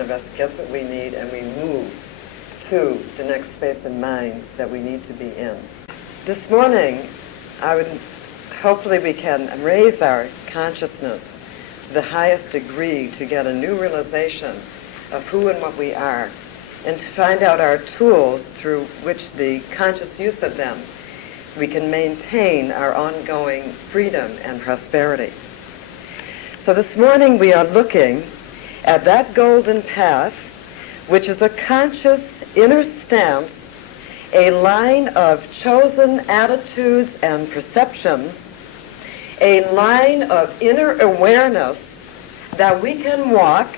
one of us gets what we need and we move to the next space of mind that we need to be in. This morning, hopefully we can raise our consciousness to the highest degree to get a new realization of who and what we are, and to find out our tools through which the conscious use of them we can maintain our ongoing freedom and prosperity. So this morning we are looking at that golden path, which is a conscious inner stance, a line of chosen attitudes and perceptions, a line of inner awareness that we can walk,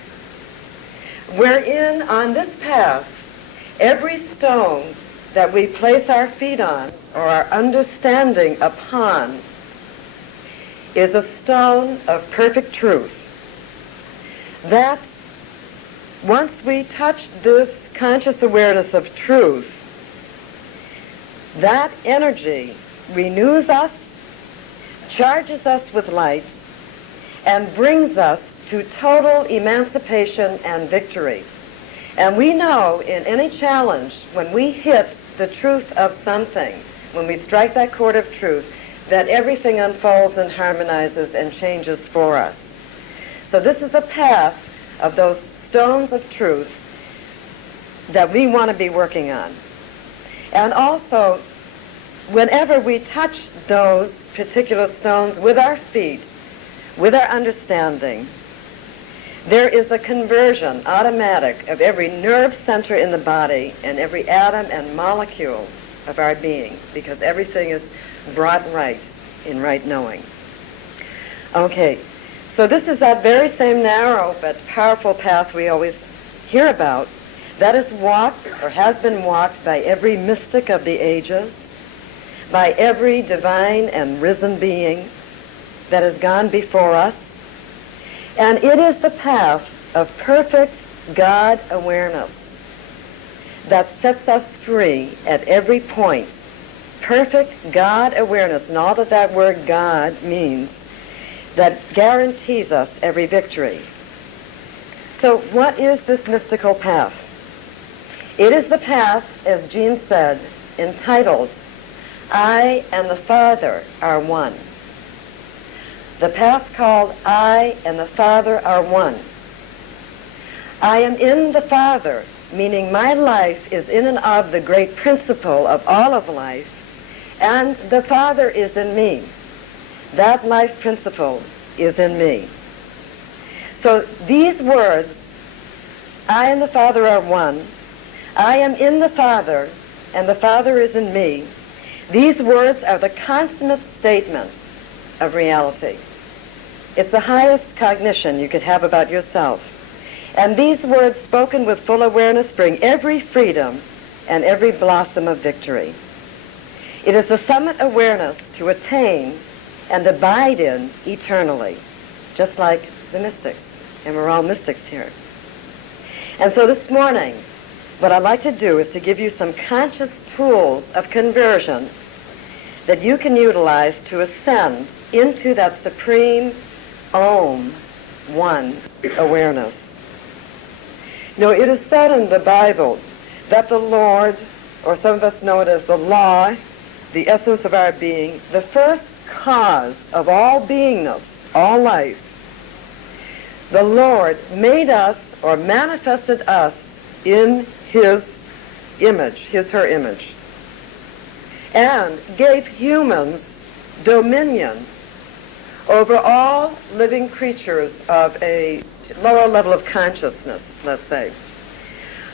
wherein on this path, every stone that we place our feet on or our understanding upon is a stone of perfect truth. That once we touch this conscious awareness of truth, that energy renews us, charges us with light, and brings us to total emancipation and victory. And we know in any challenge, when we hit the truth of something, when we strike that chord of truth, that everything unfolds and harmonizes and changes for us. So this is the path of those stones of truth that we want to be working on. And also, whenever we touch those particular stones with our feet, with our understanding, there is a conversion, automatic, of every nerve center in the body and every atom and molecule of our being, because everything is brought right in right knowing. Okay, so this is that very same narrow but powerful path we always hear about, that is walked or has been walked by every mystic of the ages, by every divine and risen being that has gone before us. And it is the path of perfect God awareness that sets us free at every point. Perfect God awareness, and all that that word God means, that guarantees us every victory. So what is this mystical path? It is the path, as Jean said, entitled, I and the Father are one. The path called I and the Father are one. I am in the Father, meaning my life is in and of the great principle of all of life, and the Father is in me. That life principle is in me. So these words, I and the Father are one, I am in the Father, and the Father is in me, these words are the consummate statement of reality. It's the highest cognition you could have about yourself. And these words spoken with full awareness bring every freedom and every blossom of victory. It is the summit awareness to attain and abide in eternally, just like the mystics, and we're all mystics here. And so this morning, what I'd like to do is to give you some conscious tools of conversion that you can utilize to ascend into that supreme Om, one awareness. You know, it is said in the Bible that the Lord, or some of us know it as the law, the essence of our being, the first cause of all beingness, all life, the Lord made us or manifested us in His image, her image, and gave humans dominion over all living creatures of a lower level of consciousness, let's say.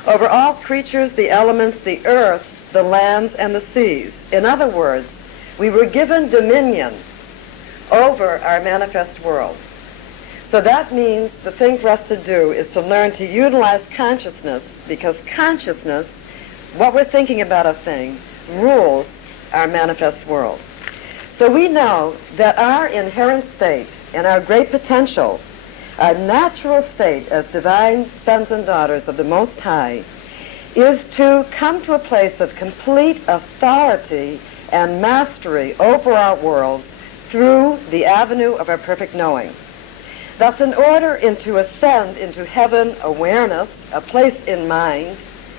Over all creatures, the elements, the earth, the lands, and the seas. In other words, we were given dominion over our manifest world. So that means the thing for us to do is to learn to utilize consciousness, because consciousness, what we're thinking about a thing, rules our manifest world. So we know that our inherent state and our great potential, our natural state as divine sons and daughters of the Most High, is to come to a place of complete authority and mastery over our worlds through the avenue of our perfect knowing. Thus, in order to ascend into heaven awareness, a place in mind,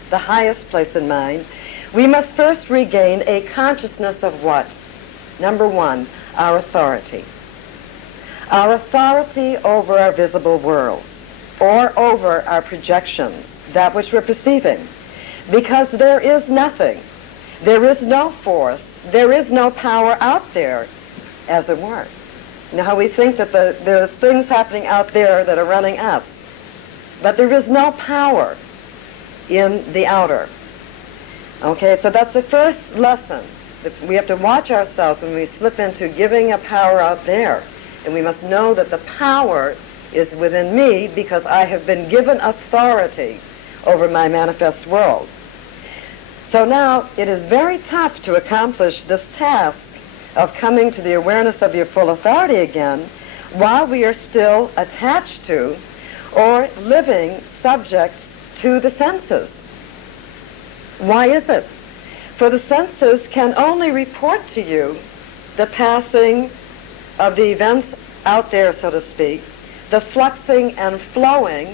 the highest place in mind, we must first regain a consciousness of what? Number one, our authority. Our authority over our visible worlds, or over our projections, that which we're perceiving. Because there is nothing, there is no force, there is no power out there, as it were. You know how we think that there's things happening out there that are running us, but there is no power in the outer. Okay, so that's the first lesson. We have to watch ourselves when we slip into giving a power out there. And we must know that the power is within me because I have been given authority over my manifest world. So now it is very tough to accomplish this task of coming to the awareness of your full authority again while we are still attached to or living subject to the senses. Why is it? For the senses can only report to you the passing of the events out there, so to speak, the fluxing and flowing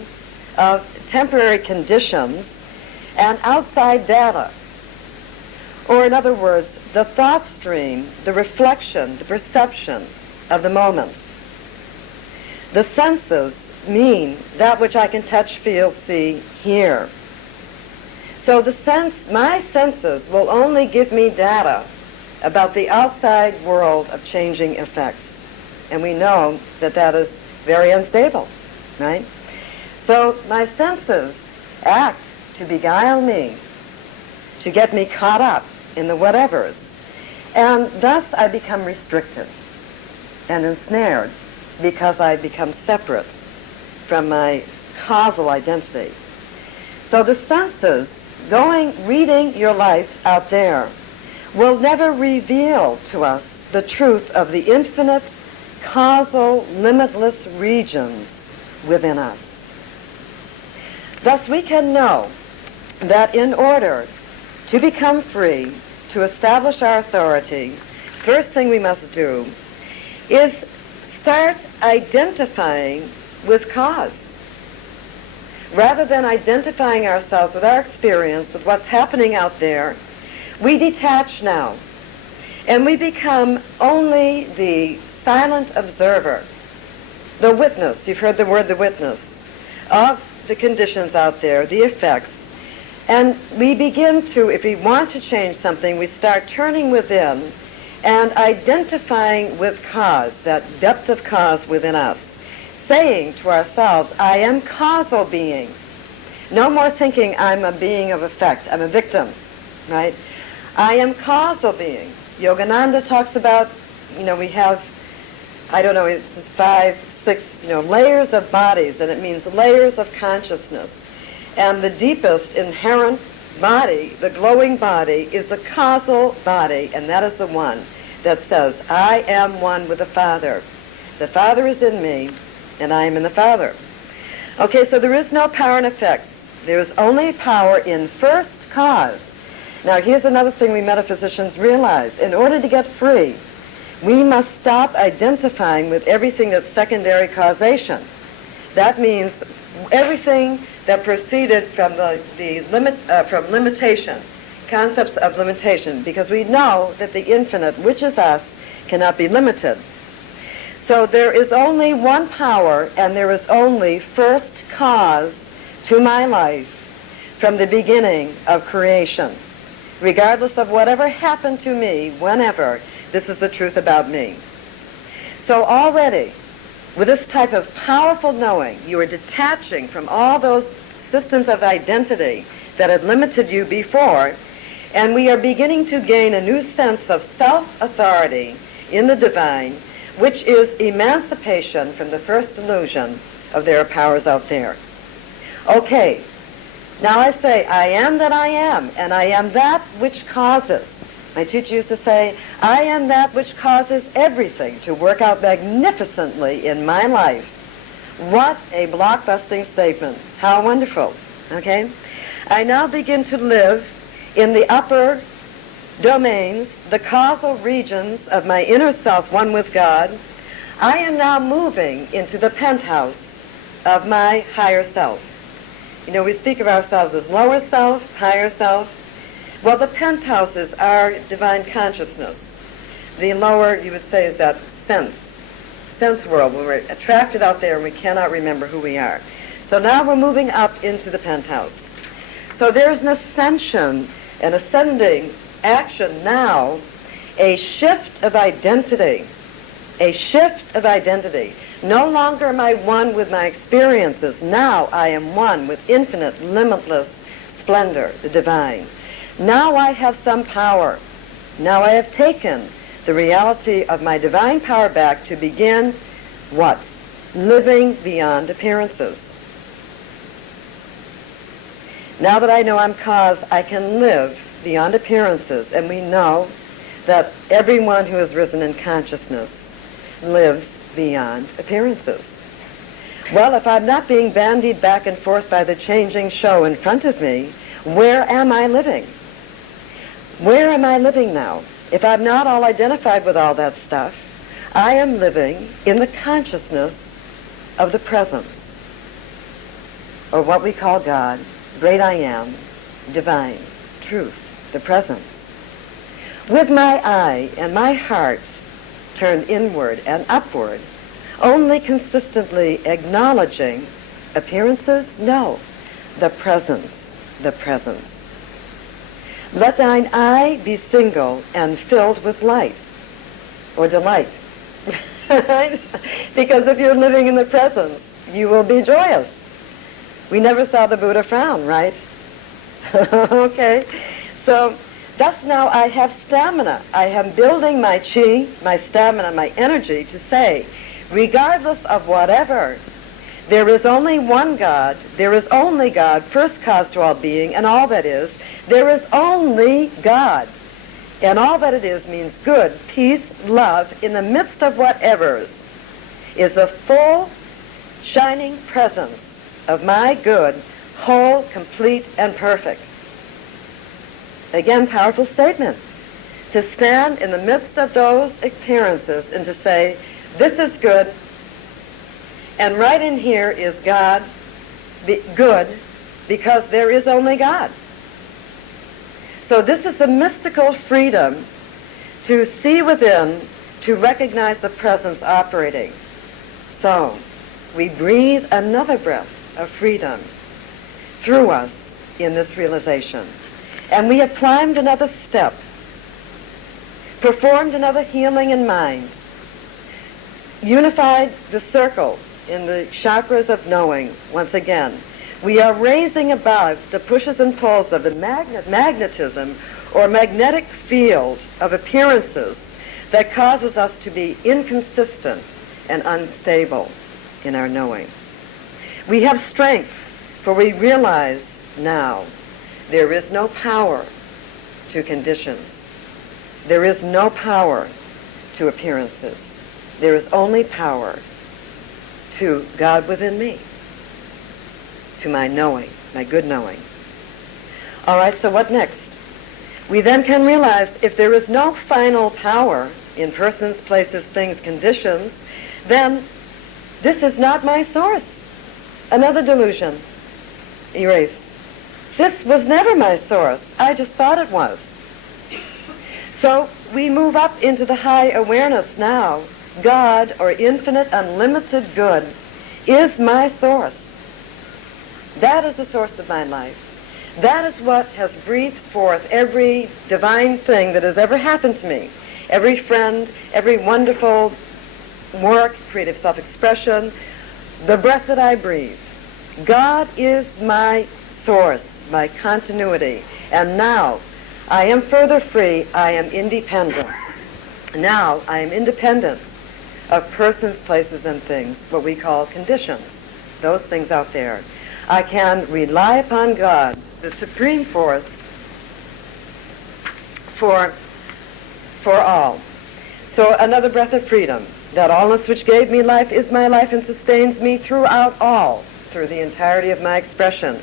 of temporary conditions and outside data. Or in other words, the thought stream, the reflection, the perception of the moment. The senses mean that which I can touch, feel, see, hear. So my senses will only give me data about the outside world of changing effects. And we know that that is very unstable, right? So my senses act to beguile me, to get me caught up in the whatevers. And thus I become restricted and ensnared because I become separate from my causal identity. So the senses, reading your life out there, will never reveal to us the truth of the infinite, causal, limitless regions within us. Thus we can know that in order to become free, to establish our authority, first thing we must do is start identifying with cause. Rather than identifying ourselves with our experience, with what's happening out there, we detach now, and we become only the silent observer, the witness, you've heard the word the witness, of the conditions out there, the effects. And we begin to, if we want to change something, we start turning within and identifying with cause, that depth of cause within us, saying to ourselves, I am causal being. No more thinking I'm a being of effect, I'm a victim, right? I am causal being. Yogananda talks about, we have, it's 5, 6, layers of bodies, and it means layers of consciousness. And the deepest inherent body, the glowing body, is the causal body, and that is the one that says, I am one with the Father. The Father is in me, and I am in the Father. Okay, so there is no power and effects. There is only power in first cause. Now, here's another thing we metaphysicians realize. In order to get free, we must stop identifying with everything that's secondary causation. That means everything that proceeded from from limitation, concepts of limitation, because we know that the infinite, which is us, cannot be limited. So there is only one power, and there is only first cause to my life from the beginning of creation. Regardless of whatever happened to me, whenever, this is the truth about me. So already, with this type of powerful knowing, you are detaching from all those systems of identity that had limited you before, and we are beginning to gain a new sense of self-authority in the divine, which is emancipation from the first illusion of there are powers out there. Okay, now I say, I am that I am, and I am that which causes. My teacher used to say, I am that which causes everything to work out magnificently in my life. What a block-busting statement. How wonderful. Okay? I now begin to live in the upper domains, the causal regions of my inner self, one with God. I am now moving into the penthouse of my higher self. You know, we speak of ourselves as lower self, higher self. Well, the penthouse is our divine consciousness. The lower, you would say, is that sense world, when we're attracted out there and we cannot remember who we are. So now we're moving up into the penthouse. So there's an ascension, an ascending action now, a shift of identity. A shift of identity. No longer am I one with my experiences. Now I am one with infinite, limitless splendor, the divine. Now I have some power. Now I have taken the reality of my divine power back to begin what? Living beyond appearances. Now that I know I'm cause, I can live beyond appearances, and we know that everyone who has risen in consciousness lives beyond appearances. Well, if I'm not being bandied back and forth by the changing show in front of me, where am I living? Where am I living now? If I'm not all identified with all that stuff, I am living in the consciousness of the presence, or what we call God, great I am, divine, truth, the presence. With my eye and my heart turned inward and upward, only consistently acknowledging appearances? No, the presence, the presence. Let thine eye be single and filled with light, or delight. Because if you're living in the presence, you will be joyous. We never saw the Buddha frown, right? Okay, so thus now I have stamina. I am building my chi, my stamina, my energy to say, regardless of whatever, there is only one God, there is only God, first cause to all being, and all that is. There is only God. And all that it is means good, peace, love, in the midst of whatever's, is the full, shining presence of my good, whole, complete, and perfect. Again, powerful statement. To stand in the midst of those appearances and to say, this is good, and right in here is God, good, because there is only God. So this is a mystical freedom to see within, to recognize the presence operating. So we breathe another breath of freedom through us in this realization. And we have climbed another step, performed another healing in mind, unified the circle in the chakras of knowing once again. We are raising above the pushes and pulls of the magnetism or magnetic field of appearances that causes us to be inconsistent and unstable in our knowing. We have strength, for we realize now there is no power to conditions. There is no power to appearances. There is only power to God within me, to my knowing, my good knowing. All right, so what next? We then can realize if there is no final power in persons, places, things, conditions, then this is not my source. Another delusion. Erased. This was never my source. I just thought it was. So we move up into the high awareness now. God, or infinite, unlimited good, is my source. That is the source of my life. That is what has breathed forth every divine thing that has ever happened to me. Every friend, every wonderful work, creative self-expression, the breath that I breathe. God is my source, my continuity. And now I am further free. I am independent. Now I am independent of persons, places, and things, what we call conditions, those things out there. I can rely upon God, the supreme force, for all. So another breath of freedom. That allness which gave me life is my life and sustains me throughout all, through the entirety of my expression.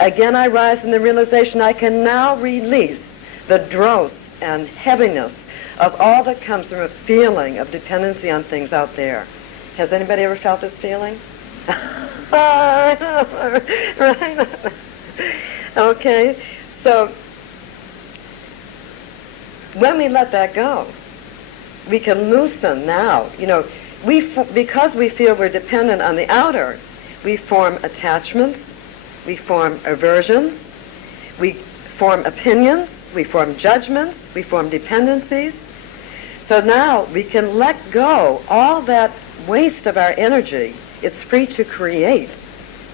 Again, I rise in the realization I can now release the dross and heaviness of all that comes from a feeling of dependency on things out there. Has anybody ever felt this feeling? Right. Okay, so when we let that go, we can loosen now. You know, because we feel we're dependent on the outer, we form attachments, we form aversions, we form opinions, we form judgments, we form dependencies. So now we can let go all that waste of our energy. It's free to create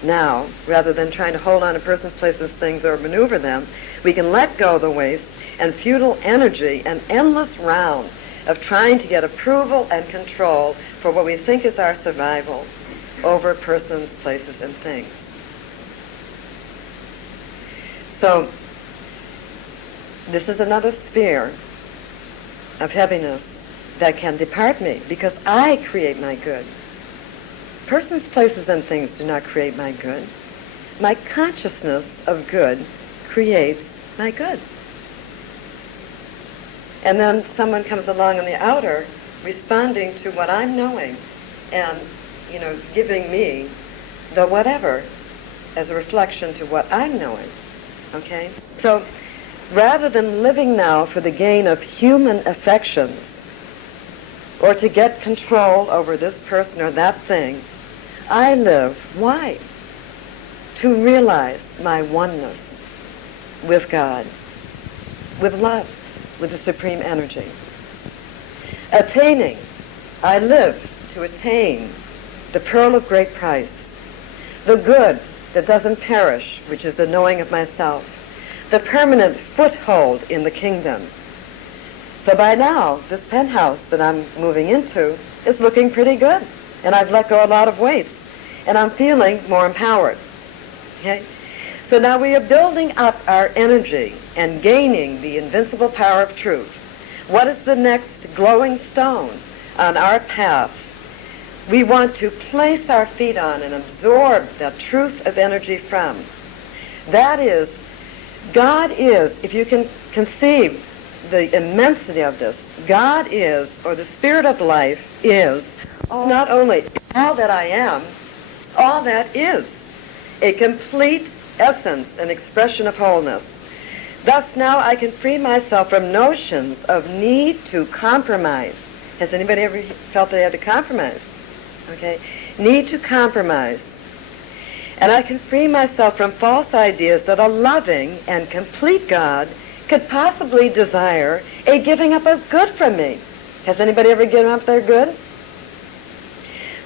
now, rather than trying to hold on to persons, places, things, or maneuver them. We can let go of the waste and futile energy, an endless round of trying to get approval and control for what we think is our survival over persons, places, and things. So this is another sphere of heaviness that can depart me, because I create my good. Persons, places, and things do not create my good. My consciousness of good creates my good. And then someone comes along on the outer, responding to what I'm knowing, and, you know, giving me the whatever as a reflection to what I'm knowing. Okay? So rather than living now for the gain of human affections, or to get control over this person or that thing, I live, why? To realize my oneness with God, with love, with the supreme energy. Attaining, I live to attain the pearl of great price, the good that doesn't perish, which is the knowing of myself, the permanent foothold in the kingdom. So by now, this penthouse that I'm moving into is looking pretty good, and I've let go a lot of weight, and I'm feeling more empowered. Okay? So now we are building up our energy and gaining the invincible power of truth. What is the next glowing stone on our path? We want to place our feet on and absorb that truth of energy from. That is, God is, if you can conceive the immensity of this, God is, or the spirit of life is, not only all that I am, all that is, a complete essence and expression of wholeness. Thus now I can free myself from notions of need to compromise. Has anybody ever felt they had to compromise? Okay? Need to compromise. And I can free myself from false ideas that a loving and complete God could possibly desire a giving up of good from me. Has anybody ever given up their good?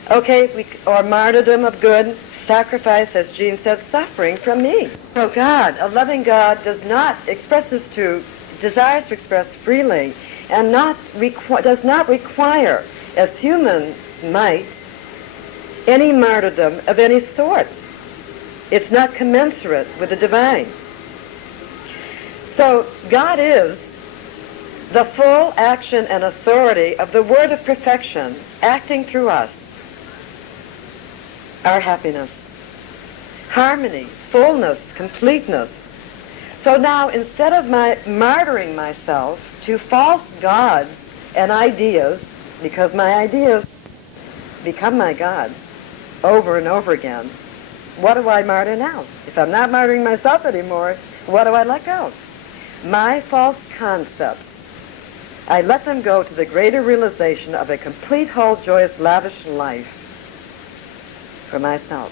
Okay, or martyrdom of good, sacrifice, as Jean said, suffering from me. So God, a loving God, desires to express freely, and does not require, as humans might, any martyrdom of any sort. It's not commensurate with the divine. So God is the full action and authority of the word of perfection acting through us. Our happiness, harmony, fullness, completeness. So now, instead of martyring myself to false gods and ideas, because my ideas become my gods over and over again, what do I martyr now? If I'm not martyring myself anymore, what do I let go? My false concepts, I let them go to the greater realization of a complete, whole, joyous, lavish life for myself.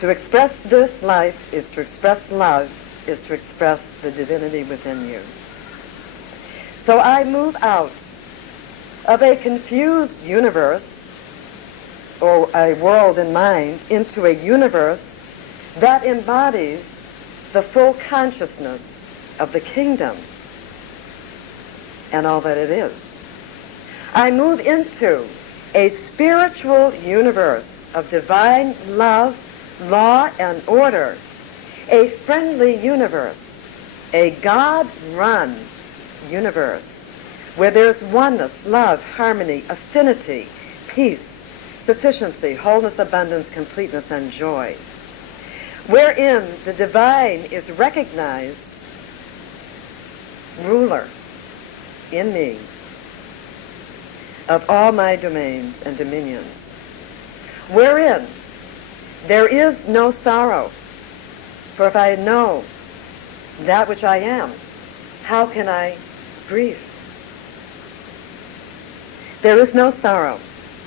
To express this life is to express love, is to express the divinity within you. So I move out of a confused universe, or a world in mind, into a universe that embodies the full consciousness of the kingdom and all that it is. I move into a spiritual universe of divine love, law, and order, a friendly universe, a God-run universe, where there's oneness, love, harmony, affinity, peace, sufficiency, wholeness, abundance, completeness, and joy, wherein the divine is recognized ruler in me of all my domains and dominions, wherein there is no sorrow. For if I know that which I am, how can I grieve? There is no sorrow,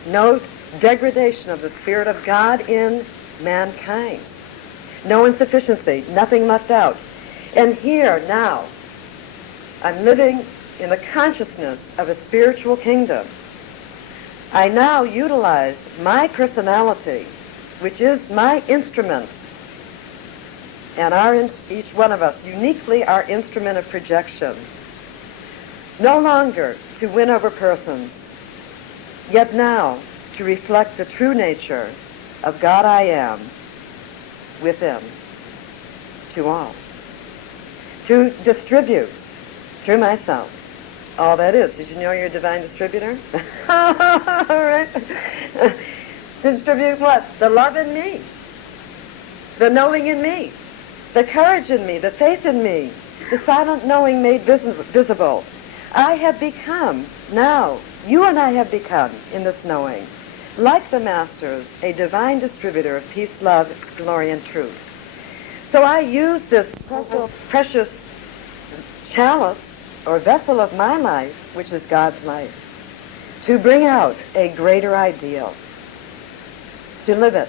no degradation of the Spirit of God in mankind, no insufficiency, nothing left out. And here now, I'm living in the consciousness of a spiritual kingdom. I now utilize my personality, which is my instrument, and each one of us uniquely our instrument of projection, no longer to win over persons, yet now to reflect the true nature of God I am within to all, to distribute through myself all that is. Did you know you're a divine distributor? All right. Distribute what? The love in me, the knowing in me, the courage in me, the faith in me, the silent knowing made visible. I have become now, you and I have become in this knowing, like the Masters, a divine distributor of peace, love, glory, and truth. So I use this precious chalice or vessel of my life, which is God's life, to bring out a greater ideal, to live it,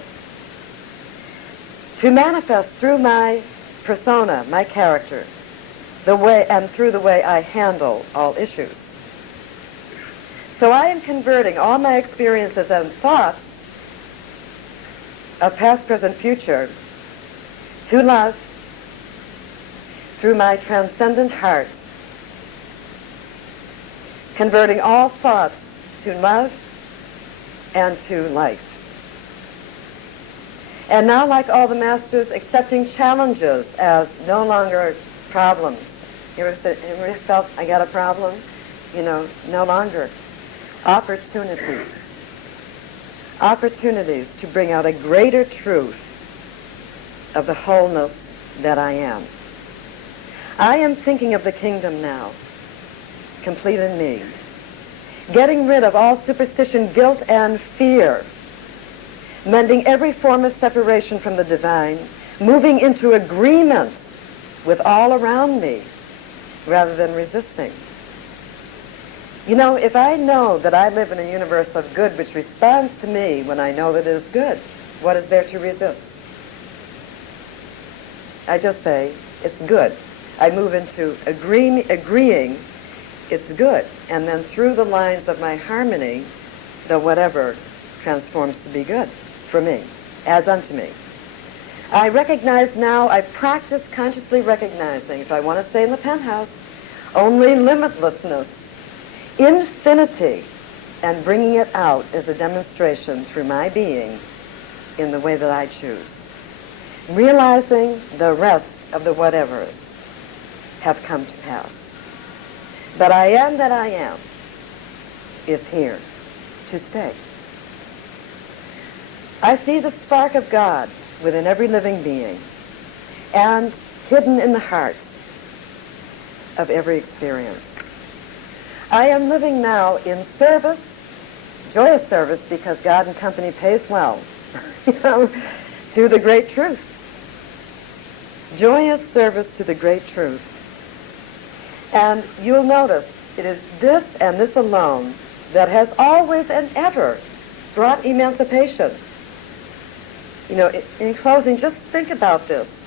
to manifest through my persona, my character, the way and through the way I handle all issues. So I am converting all my experiences and thoughts of past, present, future to love through my transcendent heart, converting all thoughts to love and to life. And now, like all the Masters, accepting challenges as no longer problems. You ever felt, I got a problem? You know, no longer. Opportunities. Opportunities to bring out a greater truth of the wholeness that I am. I am thinking of the kingdom now, complete in me. Getting rid of all superstition, guilt, and fear. Mending every form of separation from the divine. Moving into agreement with all around me, rather than resisting. You know, if I know that I live in a universe of good which responds to me when I know that it is good, what is there to resist? I just say, it's good. I move into agreeing it's good. And then through the lines of my harmony, the whatever transforms to be good for me, adds unto me. I recognize now, I practice consciously recognizing, if I want to stay in the penthouse, only limitlessness, infinity, and bringing it out as a demonstration through my being in the way that I choose. Realizing the rest of the whatevers have come to pass. But I am that I am is here to stay. I see the spark of God within every living being and hidden in the hearts of every experience. I am living now in service, joyous service, because God and company pays well, to the great truth. Joyous service to the great truth. And you'll notice it is this and this alone that has always and ever brought emancipation. You know, in closing, just think about this.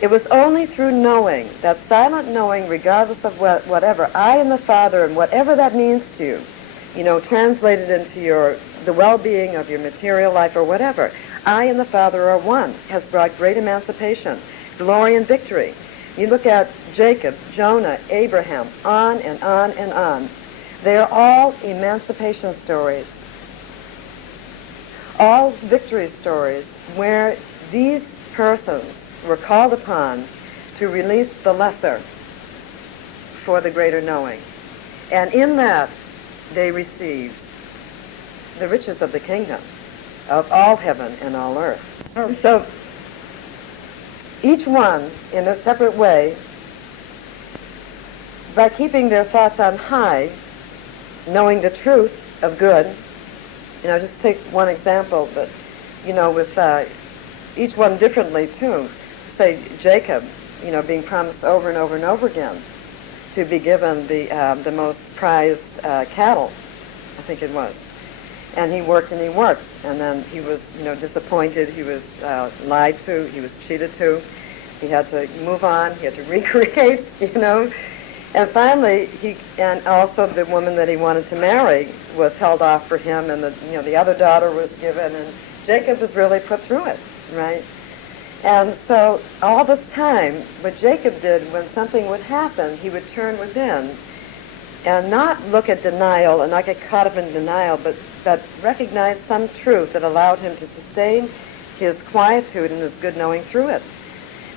It was only through knowing, that silent knowing, regardless of whatever, I am the Father, and whatever that means to you, you know, translated into the well-being of your material life or whatever, I and the Father are one, has brought great emancipation, glory and victory. You look at Jacob, Jonah, Abraham, on and on and on. They are all emancipation stories. All victory stories where these persons were called upon to release the lesser for the greater knowing. And in that, they received the riches of the kingdom, of all heaven and all earth. So, each one, in their separate way, by keeping their thoughts on high, knowing the truth of good, just take one example, but, with each one differently, too. Say, Jacob, being promised over and over and over again to be given the most prized cattle, I think it was. And he worked, and then he was, disappointed. He was lied to. He was cheated to. He had to move on. He had to recreate, And finally, and also the woman that he wanted to marry was held off for him, and the other daughter was given, and Jacob was really put through it, right? And so all this time, what Jacob did when something would happen, he would turn within and not look at denial and not get caught up in denial, but recognize some truth that allowed him to sustain his quietude and his good knowing through it.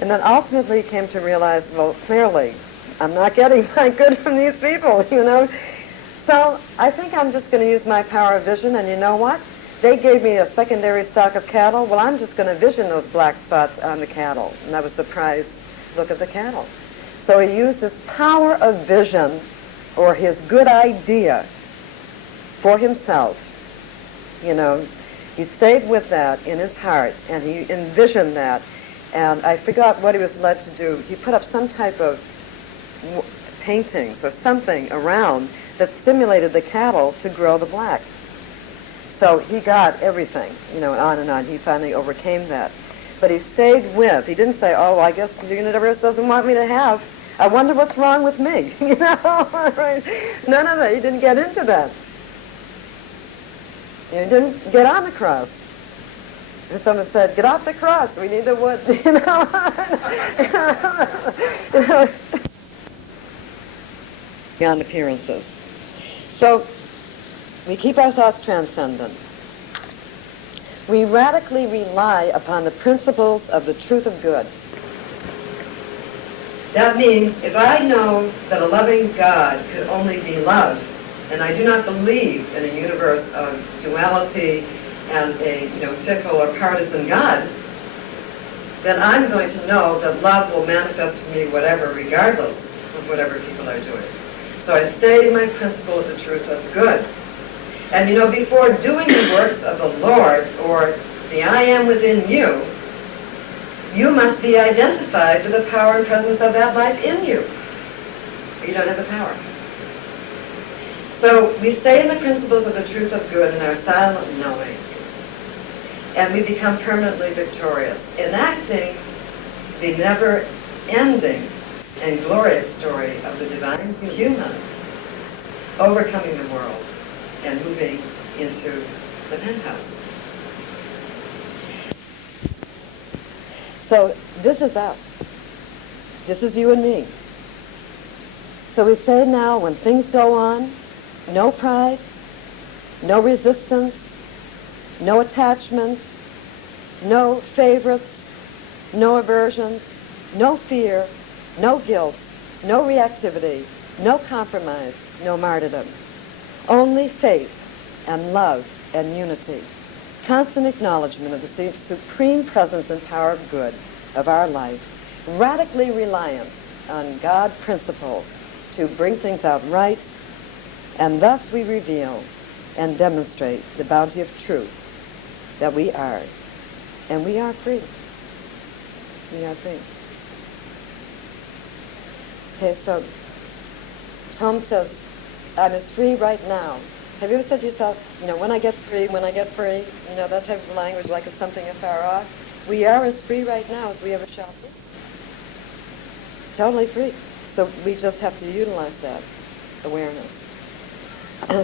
And then ultimately he came to realize, well, clearly, I'm not getting my good from these people, So I think I'm just going to use my power of vision, and you know what? They gave me a secondary stock of cattle. Well, I'm just going to vision those black spots on the cattle. And that was the prize look of the cattle. So he used his power of vision, or his good idea, for himself. He stayed with that in his heart, and he envisioned that. And I forgot what he was led to do. He put up some type of paintings or something around that stimulated the cattle to grow the black. So he got everything, on and on. He finally overcame that. But he stayed with. He didn't say, oh, I guess the universe doesn't want me to have. I wonder what's wrong with me. Right? None of that. He didn't get into that. He didn't get on the cross. And someone said, get off the cross. We need the wood. Beyond appearances. So we keep our thoughts transcendent. We radically rely upon the principles of the truth of good. That means if I know that a loving God could only be love, and I do not believe in a universe of duality and a fickle or partisan God, then I'm going to know that love will manifest for me whatever, regardless of whatever people are doing. So I stay in my principle of the truth of good. And before doing the works of the Lord, or the I am within you, you must be identified with the power and presence of that life in you. You don't have the power. So we stay in the principles of the truth of good in our silent knowing, and we become permanently victorious, enacting the never-ending and glorious story of the divine human overcoming the world and moving into the penthouse. So this is us. This is you and me. So we say now, when things go on, no pride, no resistance, no attachments, no favorites, no aversions, no fear, no guilt, no reactivity, no compromise, no martyrdom. Only faith and love and unity. Constant acknowledgement of the supreme presence and power of good of our life. Radically reliant on God principle to bring things out right. And thus we reveal and demonstrate the bounty of truth that we are. And we are free. We are free. Okay, so Holmes says, I'm as free right now. Have you ever said to yourself, when I get free, that type of language like it's something afar off? We are as free right now as we ever shall be. Totally free. So we just have to utilize that awareness.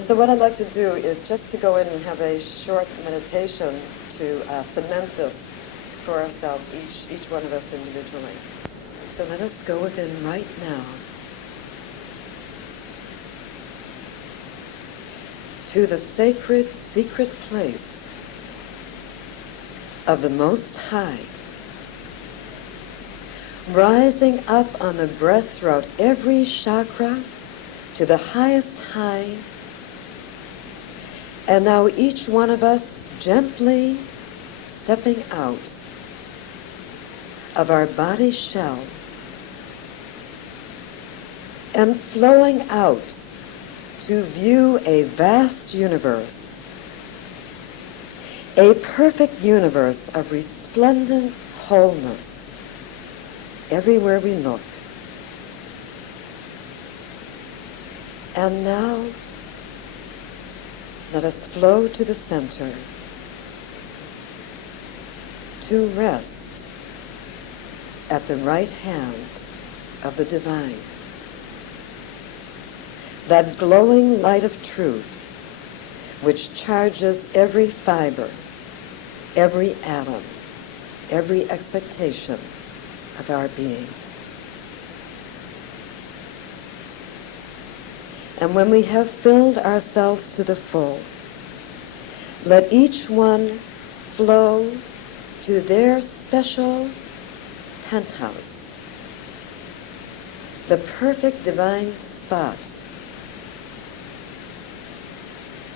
So what I'd like to do is just to go in and have a short meditation to cement this for ourselves, each one of us individually. So let us go within right now to the sacred, secret place of the Most High, rising up on the breath throughout every chakra to the highest high. And now each one of us gently stepping out of our body shell and flowing out to view a vast universe, a perfect universe of resplendent wholeness everywhere we look. And now, let us flow to the center to rest at the right hand of the divine. That glowing light of truth which charges every fiber, every atom, every expectation of our being. And when we have filled ourselves to the full, let each one flow to their special penthouse, the perfect divine spot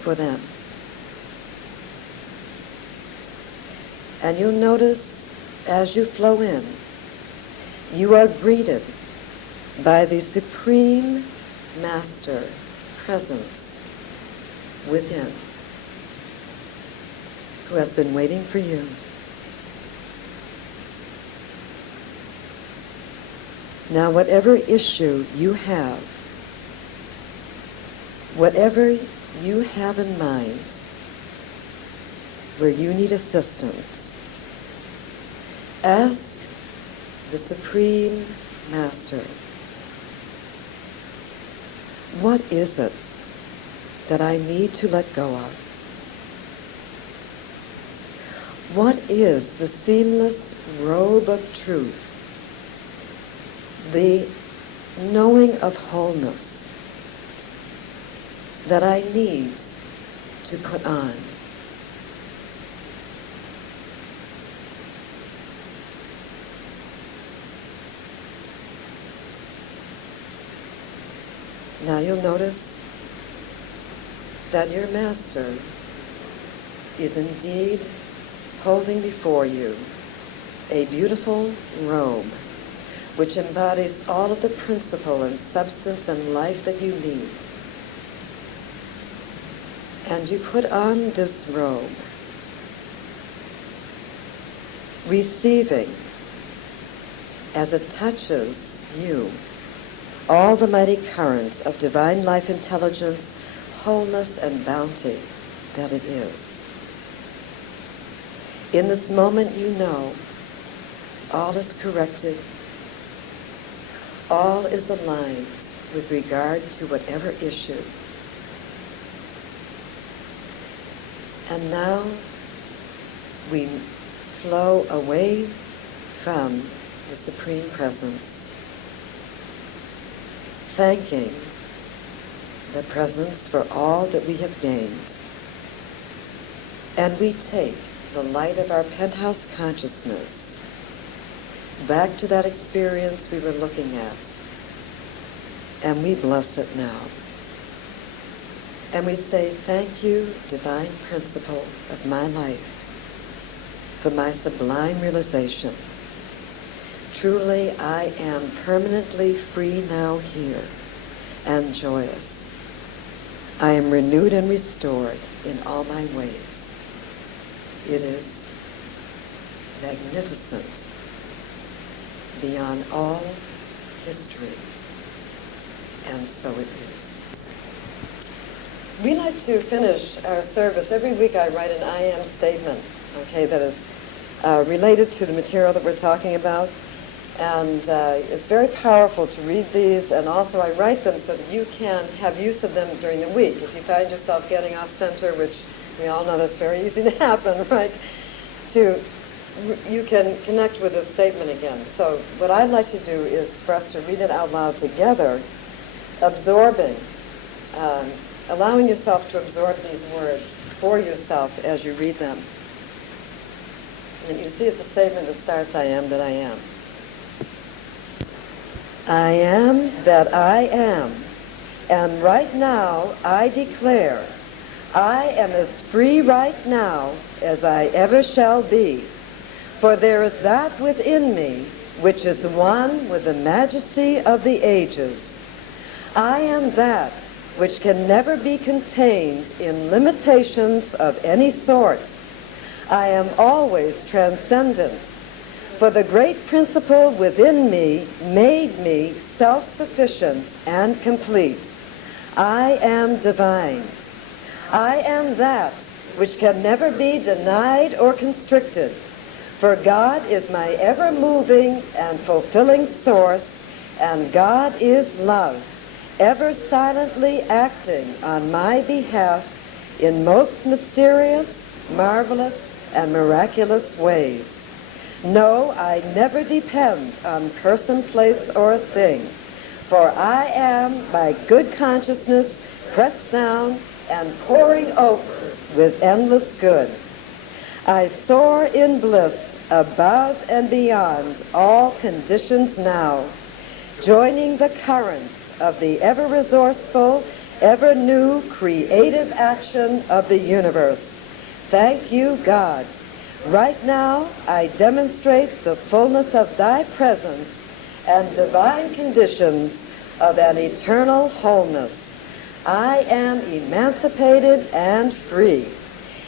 for them. And you'll notice as you flow in, you are greeted by the Supreme Master Presence within, who has been waiting for you. Now, whatever issue you have, whatever you have in mind, where you need assistance, ask the Supreme Master, what is it that I need to let go of? What is the seamless robe of truth, the knowing of wholeness that I need to put on? Now you'll notice that your master is indeed holding before you a beautiful robe which embodies all of the principle and substance and life that you need. And you put on this robe, receiving, as it touches you, all the mighty currents of divine life intelligence, wholeness, and bounty that it is. In this moment, you know all is corrected, all is aligned with regard to whatever issue. And now we flow away from the Supreme Presence, thanking the Presence for all that we have gained. And we take the light of our penthouse consciousness back to that experience we were looking at, and we bless it now. And we say, thank you, divine principle of my life, for my sublime realization. Truly, I am permanently free now here and joyous. I am renewed and restored in all my ways. It is magnificent beyond all history, and so it is. We like to finish our service. Every week I write an I am statement, okay, that is related to the material that we're talking about. And it's very powerful to read these, and also I write them so that you can have use of them during the week. If you find yourself getting off center, which we all know that's very easy to happen, right, you can connect with this statement again. So what I'd like to do is for us to read it out loud together, absorbing, allowing yourself to absorb these words for yourself as you read them. And you see it's a statement that starts, I am that I am. I am that I am, and right now I declare I am as free right now as I ever shall be, for there is that within me which is one with the majesty of the ages. I am that which can never be contained in limitations of any sort. I am always transcendent, for the great principle within me made me self-sufficient and complete. I am divine. I am that which can never be denied or constricted, for God is my ever-moving and fulfilling source, and God is love, ever silently acting on my behalf in most mysterious, marvelous, and miraculous ways. No, I never depend on person, place, or thing, for I am, by good consciousness, pressed down and pouring over with endless good. I soar in bliss above and beyond all conditions now, joining the currents of the ever-resourceful, ever-new creative action of the universe. Thank you, God. Right now, I demonstrate the fullness of thy presence and divine conditions of an eternal wholeness. I am emancipated and free.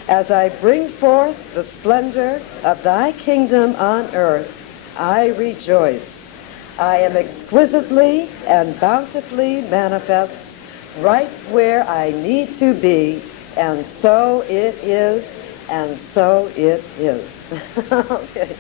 As I bring forth the splendor of thy kingdom on earth, I rejoice. I am exquisitely and bountifully manifest right where I need to be, and so it is, and so it is. Okay.